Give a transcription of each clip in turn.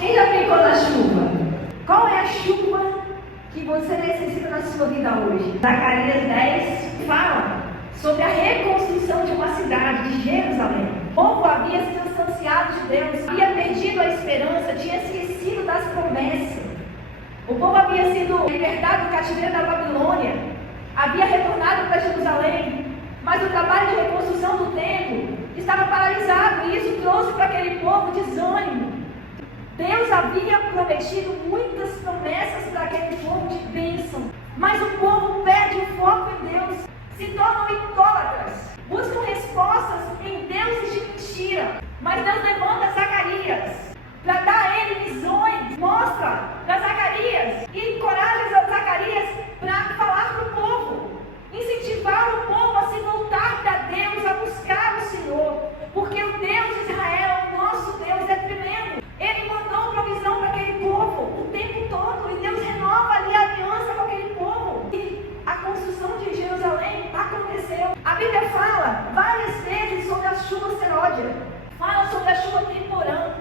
Quem já ficou na chuva? Qual é a chuva que você necessita na sua vida hoje? Zacarias 10 fala sobre a reconstrução de uma cidade, de Jerusalém. O povo havia se distanciado de Deus, havia perdido a esperança, tinha esquecido das promessas. O povo havia sido libertado do cativeiro da Babilônia, havia retornado para Jerusalém, mas o trabalho de reconstrução do templo estava paralisado, e isso trouxe para aquele povo desânimo. Deus havia prometido muitas promessas para aquele povo de bênção, mas o povo perde o foco em Deus, se tornam idólatras, buscam respostas em deuses de mentira. Mas Deus levanta Zacarias para dar a ele visões, mostra para Zacarias e encoraja Zacarias para falar para o povo, incentivar o povo a se voltar para Deus, a buscar o Senhor, porque o Deus de Israel, o nosso Deus, é tremendo. Ele mandou provisão para aquele povo o tempo todo, e Deus renova ali a aliança com aquele povo. E a construção de Jerusalém aconteceu. A Bíblia fala várias vezes sobre as chuvas seródia, fala sobre a chuva temporã.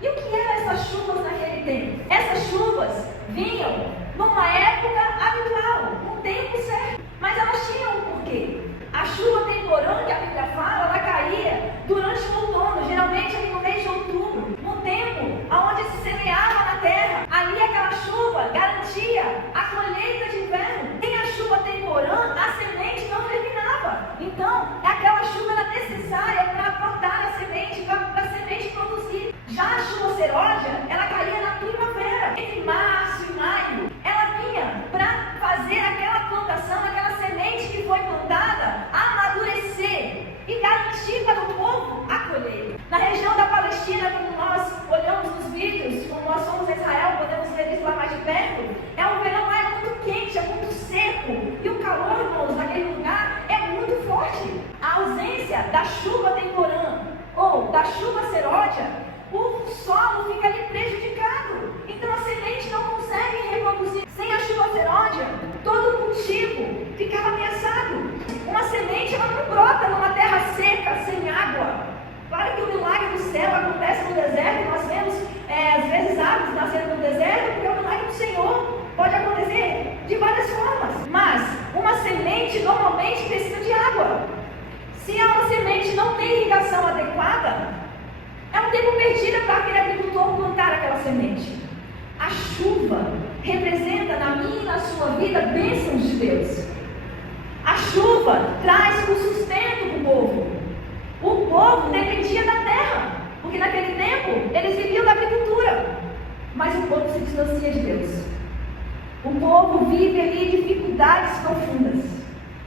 E o que eram essas chuvas naquele tempo? Essas chuvas vinham numa época habitual, num tempo certo, mas elas tinham um porquê. A chuva temporã que a Bíblia fala, ela caía durante o outono, geralmente no mês de outubro, no tempo onde se semeava na terra. Ali aquela chuva garantia a colheita de inverno. Sem a chuva temporã, a semente não germinava. Então, aquela chuva era necessária para plantar a semente, para a semente produzir. Já a chuva seródia, ela caía na primavera, entre março e maio. Ela vinha para fazer aquela plantação, aquela semente que foi plantada, amadurecer e garantir para o povo a colheita. Na região da Palestina, como nós olhamos nos vídeos, como nós somos em Israel, podemos ver isso lá mais de perto, o verão lá é muito quente, é muito seco, e o calor, irmãos, naquele lugar é muito forte. A ausência da chuva temporã ou da chuva seródia, o solo fica ali prejudicado, então a semente não consegue reproduzir. Sem a chuva seródia, todo o cultivo ficava ameaçado. Uma semente, ela não brota numa terra seca, sem água. Claro que o milagre do céu acontece no deserto, nós vemos às vezes árvores nascendo no deserto, porque o milagre do Senhor pode acontecer de várias formas. Mas uma semente normalmente precisa de água. Se uma semente não tem irrigação adequada, é um tempo perdido para aquele agricultor plantar aquela semente. A chuva representa na minha e na sua vida bênçãos de Deus. A chuva traz o sustento para o povo. O povo dependia da terra, porque naquele tempo eles viviam da agricultura. Mas o povo se distancia de Deus. O povo vive ali dificuldades profundas.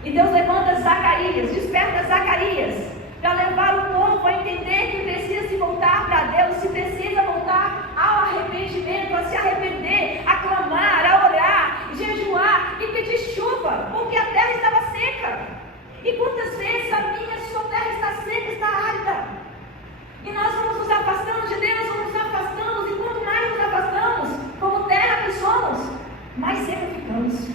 E Deus levanta Zacarias, desperta Zacarias, para levar o povo a entender que precisa se voltar para Deus, se precisa voltar ao arrependimento, a se arrepender, a clamar, a orar, jejuar e pedir chuva, porque a terra estava seca. E quantas vezes a minha, a sua terra está seca, está árida, e nós vamos nos afastando de Deus, vamos nos afastando, e quanto mais nos afastamos, como terra que somos, mais seca ficamos.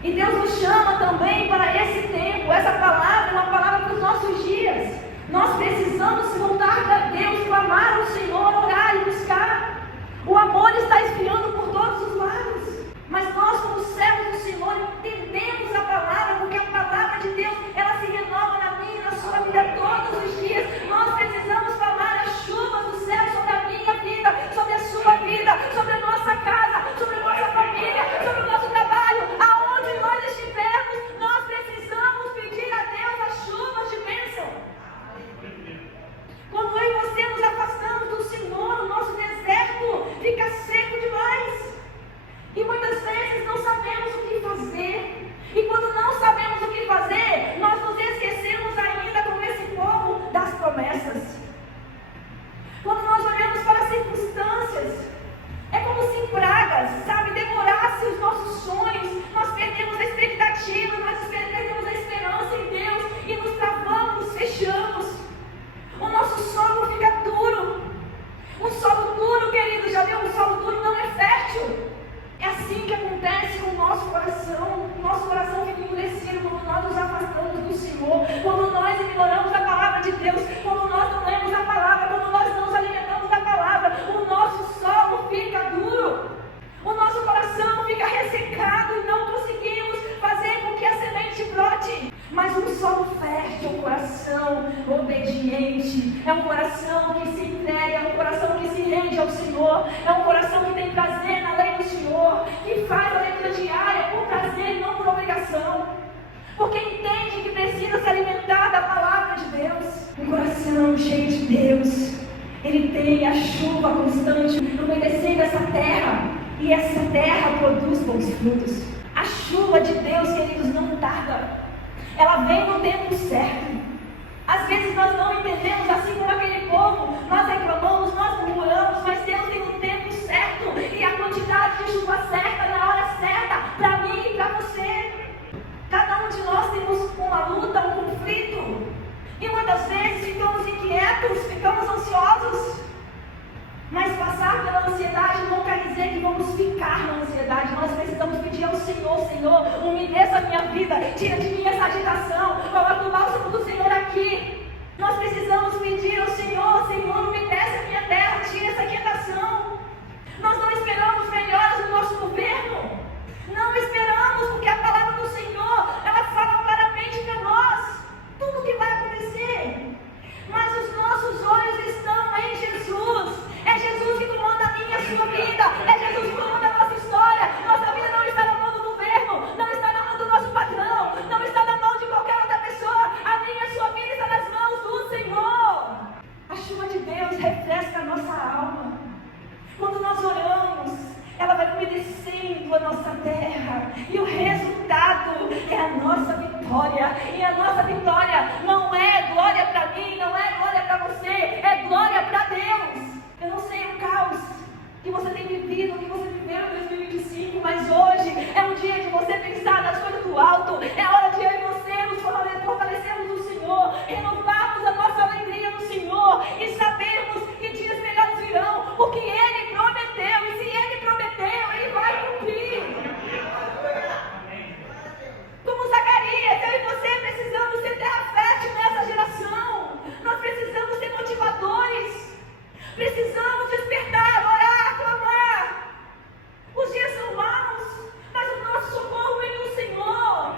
E Deus nos chama também para esse tempo. Essa palavra é uma palavra para os nossos dias. Nós precisamos se voltar para Deus, clamar ao Senhor, orar e buscar. O amor está esfriando por todos os lados, mas nós, como servos do Senhor, entendemos a palavra, porque a palavra de Deus, ela se renova na minha e na sua vida todos os dias. Nós precisamos falar as chuvas do céu sobre a minha vida, sobre a sua vida, sobre a nossa casa, sobre a nossa família, sobre o nosso trabalho, aonde nós estivermos. Nós precisamos obediente, é um coração que se entrega, é um coração que se rende ao Senhor, é um coração que tem prazer na lei do Senhor, que faz a leitura diária por prazer e não por obrigação, porque entende que precisa se alimentar da palavra de Deus. Um coração cheio de Deus, ele tem a chuva constante umedecendo essa terra, e essa terra produz bons frutos. A chuva de Deus, queridos, não tarda, ela vem no tempo certo. Às vezes nós não entendemos, assim como aquele povo, nós reclamamos, nós murmuramos, mas Deus tem um tempo certo e a quantidade de chuva certa, na hora certa, para mim e para você. Cada um de nós temos uma luta, um conflito, e muitas vezes ficamos inquietos, ficamos ansiosos. Mas passar pela ansiedade não quer dizer que vamos ficar na ansiedade. Nós precisamos pedir ao Senhor: Senhor, umedeça a minha vida, tira de mim essa agitação, coloca o bálsamo do Senhor aqui. Nós precisamos pedir ao Senhor: Senhor, umedece a minha terra, tira essa inquietação. Nós não esperamos melhoras no nosso governo, não esperamos, porque a palavra do Senhor, ela fala claramente para nós tudo o que vai acontecer. Mas os nossos olhos estão em Jesus. É Jesus que comanda a minha e a sua vida. É Jesus que comanda a nossa história. Nossa vida não está na mão do governo, não está na mão do nosso patrão, não está na mão de qualquer outra pessoa. A minha e a sua vida está nas mãos do Senhor. A chuva de Deus refresca a nossa alma. Quando nós oramos, ela vai umedecendo a nossa terra, e o resultado é a nossa vitória. E a nossa vitória não é glória para mim, não é glória para você, é glória para Deus. Eu não sei o caos que você tem vivido, que você viveu em 2025, mas hoje é um dia de você pensar nas coisas do alto. É hora de eu e você nos fortalecermos no Senhor, renovarmos a nossa alegria no Senhor e sabermos que dias melhores virão, porque Ele prometeu, e se Ele prometeu, Ele vai cumprir. Como Zacarias, eu e você precisamos ser terra fértil nessa geração. Nós precisamos ser motivadores. Precisamos despertar, orar, clamar. Os dias são maus, mas o nosso socorro vem do Senhor.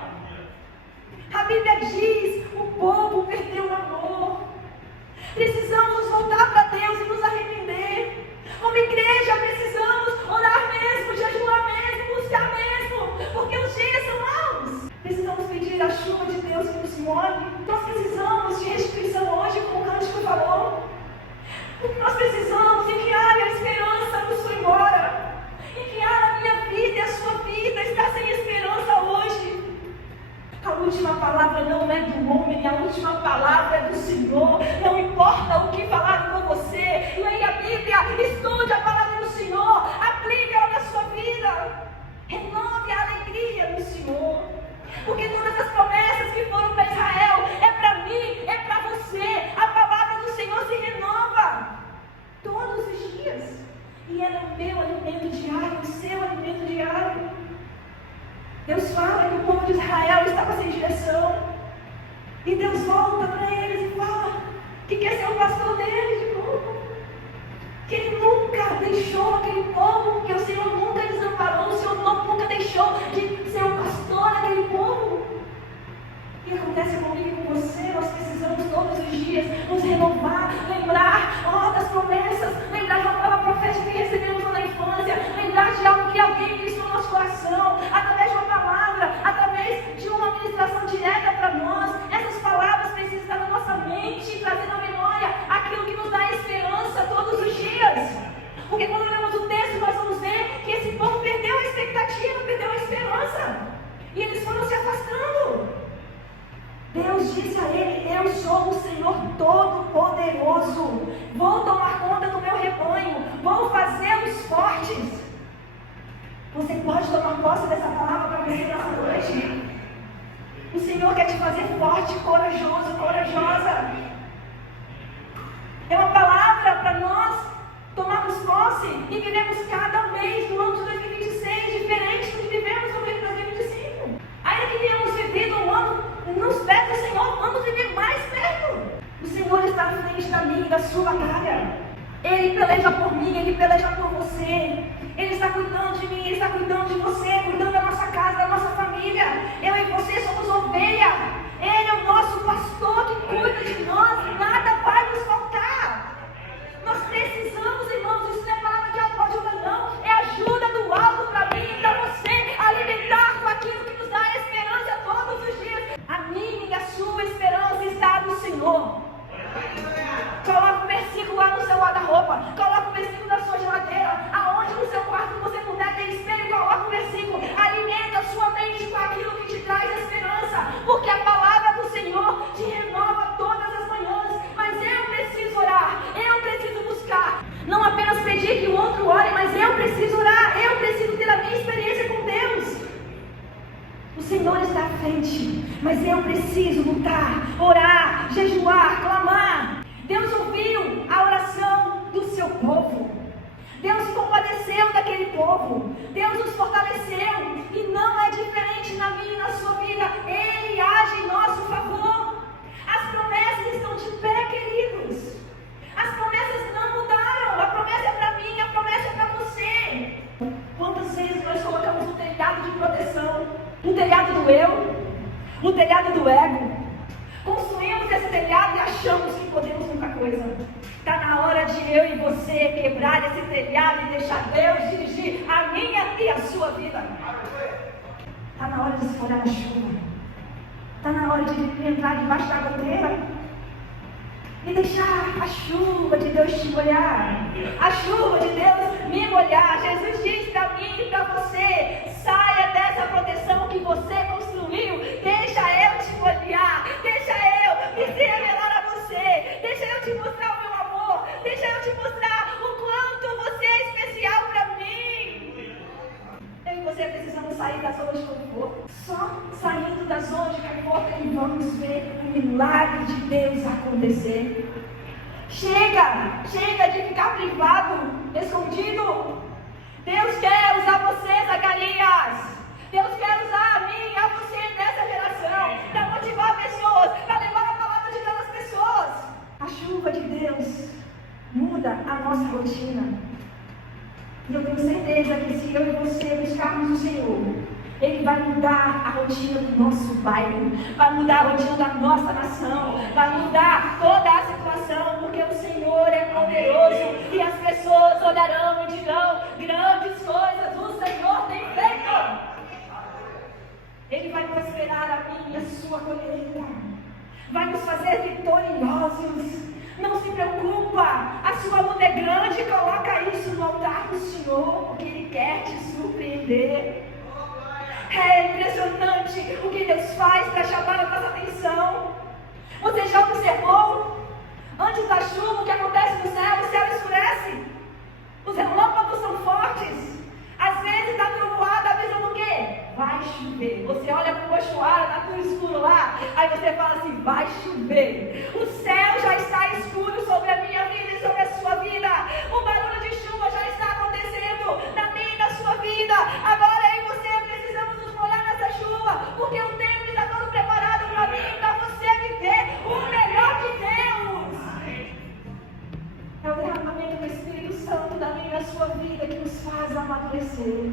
A Bíblia diz: o povo perdeu o amor. Precisamos nos voltar para Deus e nos arrepender. Como igreja, precisamos orar mesmo, jejuar mesmo, buscar mesmo, porque os dias são maus. Precisamos pedir a chuva de Deus que nos molhe. Nós precisamos de restituição hoje, como o cântico falou. Porque nós precisamos em que área a esperança nos foi embora, em que área a minha vida e a sua vida está sem esperança hoje. A última palavra não é do homem, a última palavra é do Senhor. Não importa o que falaram com você, leia a Bíblia, estude a palavra do Senhor, aplique-a na sua vida, renove a alegria no Senhor, porque todas as promessas que foram para Israel é para mim, é para você. A palavra do Senhor se renova todos os dias, e ela é o meu alimento diário, o seu alimento diário. Deus fala que o povo de Israel estava sem direção, e Deus volta para eles e fala que quer ser o pastor deles de novo, que Ele nunca deixou aquele povo, que o Senhor nunca desamparou, o Senhor nunca deixou de ser o pastor daquele povo. E acontece comigo e com você. Nós precisamos todos os dias nos renovar, lembrar das promessas, lembrar de uma palavra profética que recebemos na infância, lembrar de algo que alguém ministrou no nosso coração, através de uma palavra, através de uma ministração direta para nós. Essas palavras precisam estar na nossa mente, trazendo à memória aquilo que nos dá esperança todos os dias. Porque quando lemos o texto, nós vamos ver que esse povo perdeu a expectativa, perdeu a esperança, e eles foram se afastando. Deus disse a ele: eu sou o Senhor Todo-Poderoso, vou tomar conta do meu rebanho, vou fazê-los fortes. Você pode tomar posse dessa palavra para você nessa noite? O Senhor quer te fazer forte, corajoso, corajosa. É uma palavra para nós tomarmos posse e vivemos cada mês do ano de 2026 diferente do que vivemos no ano de 2025. Ainda que tenhamos vivido um ano nos pés do Senhor, vamos viver mais perto. O Senhor está à frente da minha e da sua batalha. Ele peleja por mim, Ele peleja por você. Ele está cuidando de mim, Ele está cuidando de você, cuidando da nossa casa, da nossa família. Eu e você somos ovelha. Ele é o nosso pastor que cuida de nós, nada preciso lutar, orar, jejuar, clamar. Deus ouviu a oração do seu povo. Deus se compadeceu daquele povo. Deus nos fortaleceu. E não é diferente na minha e na sua vida. Ele age em nosso favor. As promessas estão de pé, queridos. As promessas não mudaram. A promessa é para mim, a promessa é para você. Quantas vezes nós colocamos um telhado de proteção, um telhado do eu, um telhado do ego. Construímos esse telhado e achamos que podemos muita coisa. Está na hora de eu e você quebrar esse telhado e deixar Deus dirigir a minha e a sua vida. Está na hora de se molhar na chuva. Está na hora de entrar debaixo da goteira e deixar a chuva de Deus te molhar. A chuva de Deus me molhar. Jesus diz para mim e para você: saia dessa proteção que você construiu. Deixa eu te molhar. Deixa eu me revelar a você. Deixa eu te mostrar o meu amor. Deixa eu te mostrar o quanto você é especial para mim. Eu e você precisamos sair da zona de conforto. Só saindo da zona de conforto é que vamos ver o milagre de Deus acontecer. Chega de ficar privado, escondido. Deus quer usar você, Zacarias. Deus quer usar a mim e a você nessa geração para motivar pessoas, para levar a palavra de Deus às pessoas. A chuva de Deus muda a nossa rotina. E eu tenho certeza que se eu e você buscarmos o Senhor, Ele vai mudar a rotina do nosso bairro, vai mudar a rotina da nossa nação, vai mudar toda a situação, porque o Senhor é poderoso e as pessoas olharão e dirão: grandes coisas o Senhor tem feito. Ele vai prosperar a mim e a sua colheita, vai nos fazer vitoriosos. Não se preocupa, a sua luta é grande, coloca isso no altar do Senhor, porque Ele quer te surpreender. É impressionante o que Deus faz para chamar a nossa atenção. Você já observou? Antes da chuva, o que acontece no céu? O céu escurece. Os relâmpagos são fortes. Às vezes dá trovoada, avisando o quê? Vai chover. Você olha para o mochoara, está tudo escuro lá. Aí você fala assim: vai chover. O céu já está escuro sobre a minha vida e sobre a sua vida. O barulho de chuva já está acontecendo na minha e na sua vida. Agora eu e você precisamos nos molhar nessa chuva, porque o tempo está todo preparado para mim e para você viver o melhor de Deus. É o derramamento do Espírito Santo da minha e da sua vida que nos faz amadurecer.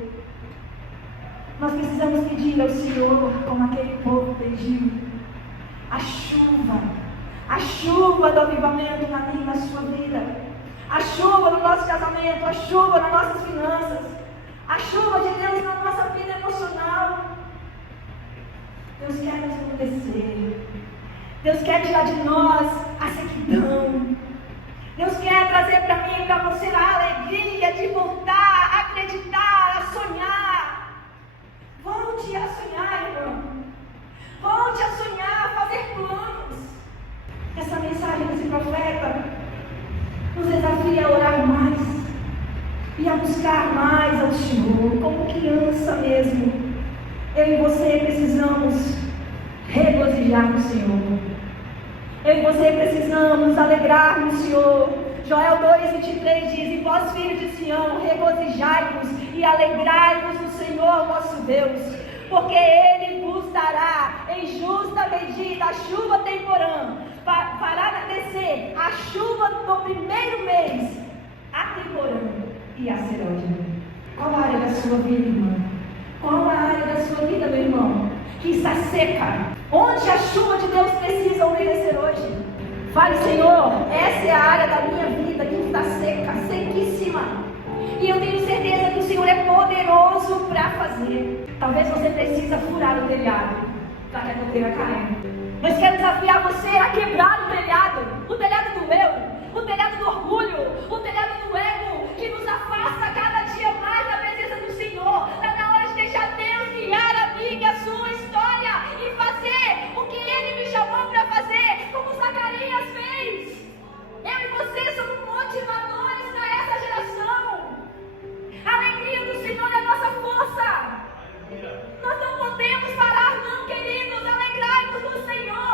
Nós precisamos pedir ao Senhor, como aquele povo pediu, a chuva do avivamento na minha e na sua vida, a chuva no nosso casamento, a chuva nas nossas finanças, a chuva de Deus na nossa vida emocional. Deus quer nos acontecer. Deus quer tirar de nós a sequidão. Deus quer trazer para mim e para você a alegria de voltar a acreditar, a sonhar. Volte a sonhar, irmão. Volte a sonhar, a fazer planos. Essa mensagem desse profeta nos desafia a orar mais e a buscar mais ao Senhor, como criança mesmo. Eu e você precisamos regozijar no Senhor. Eu e você precisamos alegrar no Senhor. Joel 2,23 diz: e vós, filhos de Sião, regozijai-vos e alegrai-vos no Senhor vosso Deus, porque Ele vos dará em justa medida a chuva temporã, fará descer a chuva no primeiro mês, a temporã e a seródia. Qual a área da sua vida, irmão? Qual a área da sua vida, meu irmão, que está seca? Onde a chuva de Deus precisa obedecer hoje? Fale: Senhor, essa é a área da minha vida que está seca, sequíssima. E eu tenho certeza que o Senhor é poderoso para fazer. Talvez você precise furar o telhado para que a goteira caia. Mas quero desafiar você a quebrar o telhado do eu, o telhado do orgulho, o telhado do ego, que nos afasta cada dia mais da presença do Senhor. Está na hora de deixar Deus guiar a minha e a sua história e fazer o que Ele me chamou para fazer, como Zacarias fez. Eu e você somos motivadores para essa geração. A alegria do Senhor é a nossa força. Nós não podemos parar, não, queridos. Alegrai-vos no Senhor.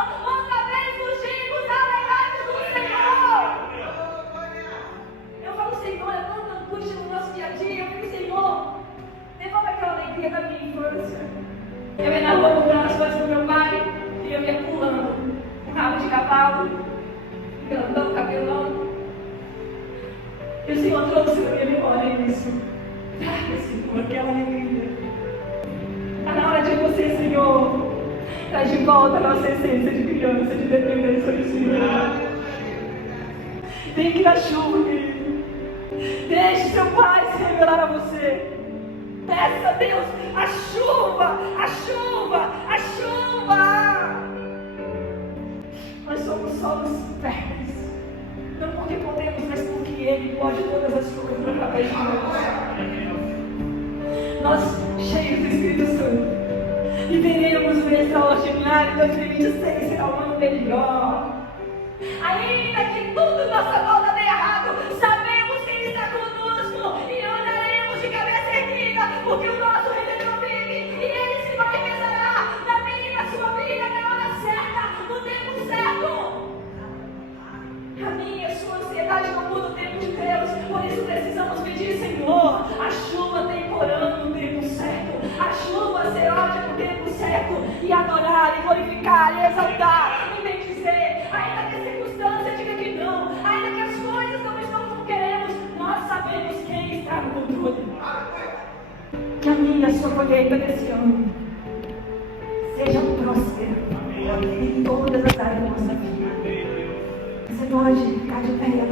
infância. Eu ia na rua comprando as coisas pro meu pai e eu ia pulando. Um rabo de cavalo, grandão, cabelão. E o Senhor trouxe na minha memória isso. Ai, Senhor, aquela alegria. Está na hora de você, Senhor, traz de volta a nossa essência de criança, de dependência do Senhor. Tem que ir na chuva, querido. Deixe seu Pai se revelar a você. Peça a Deus a chuva, a chuva, a chuva. Nós somos solos férteis. Não porque podemos, mas porque Ele pode todas as coisas através de nós. Nós, cheios do Espírito Santo, viveremos o extraordinário. 2026 será um ano melhor. Ainda que tudo nossa volta dê errado, sabemos quem está conosco e andaremos de cabeça erguida, porque o nosso Redentor vive e Ele se manifestará na minha e na sua vida, na hora certa, no tempo certo. A minha e a sua ansiedade não muda o tempo de Deus, por isso precisamos pedir, Senhor, a chuva temporando no tempo certo, a chuva seródia no tempo certo, e adorar, e glorificar, e exaltar, e bendizer, ainda que a circunstância diga que não, ainda que as coisas não estão como queremos, nós sabemos quem está no controle. Que a minha e a sua colheita desse ano seja próspera em todas as áreas da nossa vida. Você pode ficar de pé.